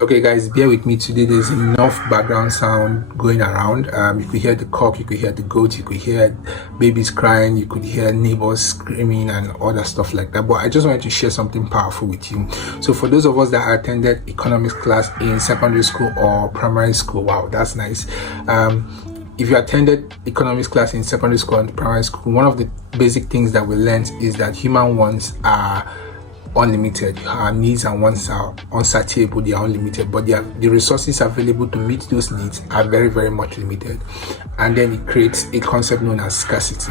Okay, guys, bear with me today. There's enough background sound going around. You could hear the cock, you could hear the goat, you could hear babies crying, you could hear neighbors screaming and other stuff like that. But I just wanted to share something powerful with you. So for those of us that attended economics class in secondary school or primary school, wow, that's nice. If you attended economics class in secondary school and primary school, one of the basic things that we learned is that human wants are unlimited. Our needs and wants are unsatiable, they are unlimited, but the resources available to meet those needs are very, very much limited. And then it creates a concept known as scarcity.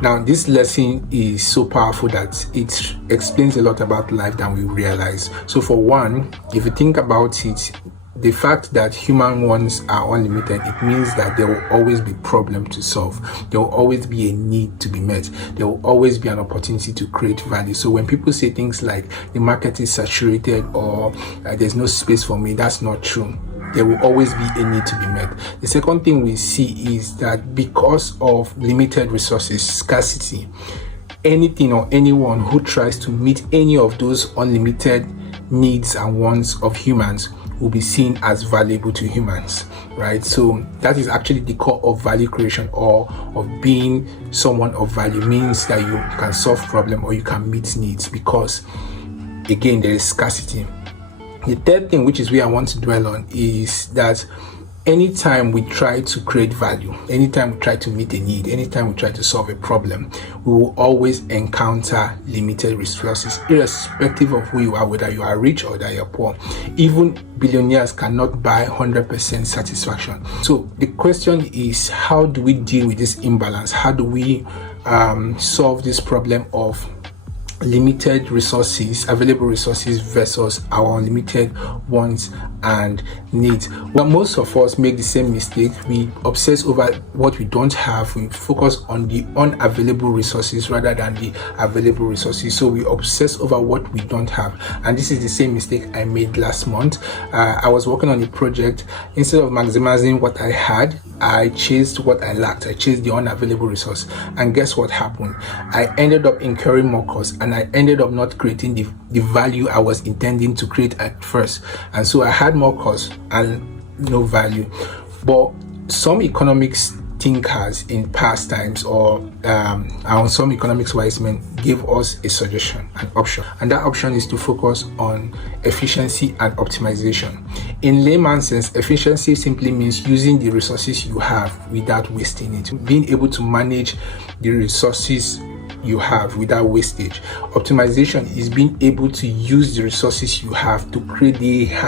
Now, this lesson is so powerful that it explains a lot about life than we realize. So for one, if you think about it, the fact that human wants are unlimited, it means that there will always be problem to solve. There will always be a need to be met. There will always be an opportunity to create value. So when people say things like the market is saturated or there's no space for me, that's not true. There will always be a need to be met. The second thing we see is that because of limited resources, scarcity, anything or anyone who tries to meet any of those unlimited needs and wants of humans will be seen as valuable to humans, right? So that is actually the core of value creation, or of being someone of value, means that you can solve problem or you can meet needs, because again, there is scarcity. The third thing, which is where I want to dwell on, is that anytime we try to create value, anytime we try to meet a need, anytime we try to solve a problem, we will always encounter limited resources, irrespective of who you are, whether you are rich or that you're poor. Even billionaires cannot buy 100% satisfaction. So the question is, how do we deal with this imbalance? How do we solve this problem of limited resources, available resources versus our unlimited wants and needs? Well, most of us make the same mistake. We obsess over what we don't have. We focus on the unavailable resources rather than the available resources. So we obsess over what we don't have. And this is the same mistake I made last month. I was working on a project. Instead of maximizing what I had, I chased what I lacked. I chased the unavailable resource. And guess what happened? I ended up incurring more costs, and I ended up not creating the value I was intending to create at first. And so I had more costs and no value. But some economics thinkers in past times, or some economics wise men, gave us a suggestion, an option, and that option is to focus on efficiency and optimization. In layman's sense, efficiency simply means using the resources you have without wasting it, being able to manage the resources you have without wastage. Optimization is being able to use the resources you have to create the